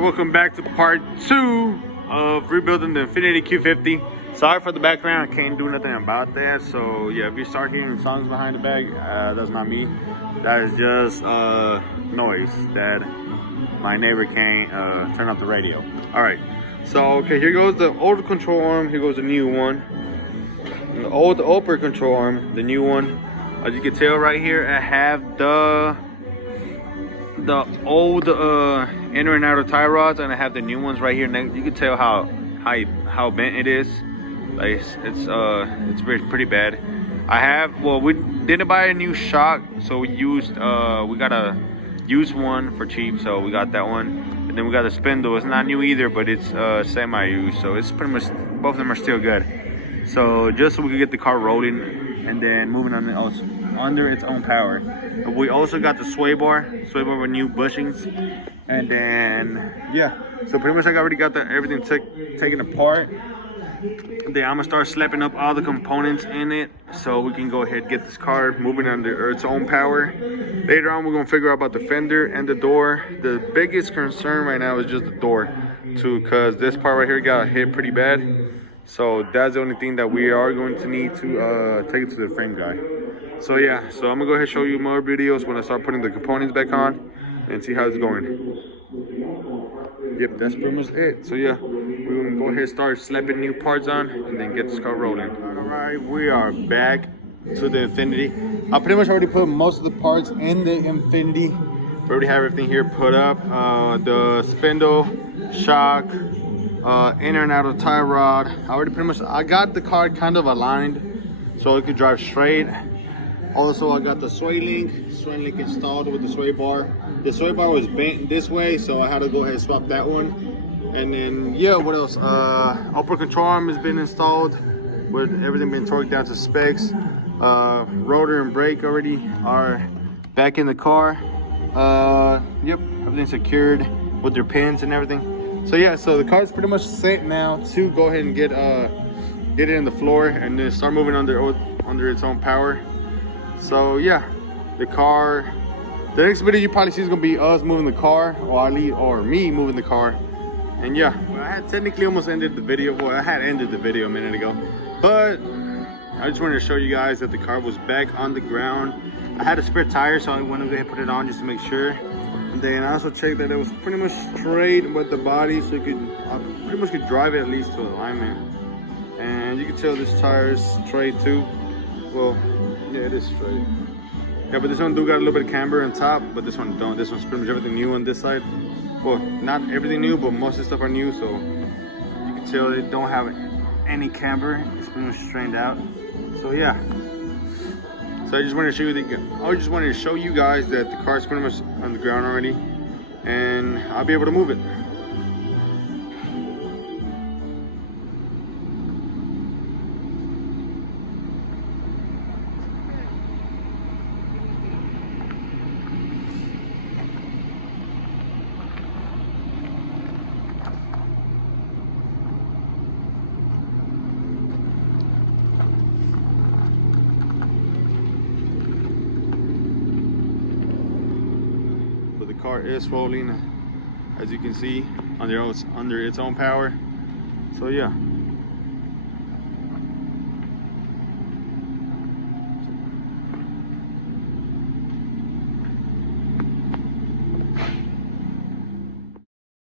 Alright, welcome back to part 2 of rebuilding the Infiniti Q50. Sorry for the background, I can't do nothing about that. So yeah, if you start hearing songs behind the back, that's not me. That is just noise that my neighbor can't turn off the radio. Alright, so okay, here goes the old control arm, here goes the new one. The old upper control arm, the new one. As you can tell right here, I have the old inner and outer tie rods, and I have the new ones right here. You can tell how bent it is. Like it's pretty bad. We didn't buy a new shock, so we got a used one for cheap, so we got that one. And then we got the spindle. It's not new either, but it's semi-used, so it's pretty much both of them are still good. So just so we can get the car rolling and then moving on under its own power. But we also got the sway bar with new bushings, and then yeah. So pretty much I already got everything taken apart. Then I'm gonna start slapping up all the components in it so we can go ahead and get this car moving under its own power. Later on, we're gonna figure out about the fender and the door. The biggest concern right now is just the door, too, because this part right here got hit pretty bad. So that's the only thing that we are going to need to take it to the frame guy. So yeah, so I'm gonna go ahead and show you more videos when I start putting the components back on and see how it's going. Yep, that's pretty much it. So yeah, we're gonna go ahead and start slapping new parts on and then get this car rolling. All right, we are back to the Infiniti. I pretty much already put most of the parts in the Infiniti. We already have everything here put up. The spindle, shock, inner and outer tie rod. I got the car kind of aligned so it could drive straight. Also, I got the sway link installed with the sway bar. The sway bar was bent this way, so I had to go ahead and swap that one. And then yeah, what else? Upper control arm has been installed with everything been torqued down to specs. Rotor and brake already are back in the car. Yep, everything's secured with their pins and everything. So yeah, so the car's pretty much set now to go ahead and get it in the floor and then start moving under its own power. So yeah, the next video you probably see is gonna be us moving the car, or me moving the car. And yeah, well, I had technically almost ended the video. Well, I had ended the video a minute ago, but I just wanted to show you guys that the car was back on the ground. I had a spare tire, so I went to go ahead and put it on just to make sure. And then I also checked that it was pretty much straight with the body, so I pretty much could drive it at least to alignment. And you can tell this tire is straight too. Well, yeah, it is straight. Yeah, but this one do got a little bit of camber on top, but this one don't. This one's pretty much everything new on this side. Well, not everything new, but most of the stuff are new, so you can tell they don't have any camber. It's pretty much strained out. So yeah. So I just wanted to show you guys that the car is pretty much on the ground already, and I'll be able to move it. The car is rolling, as you can see, under its own power. So yeah.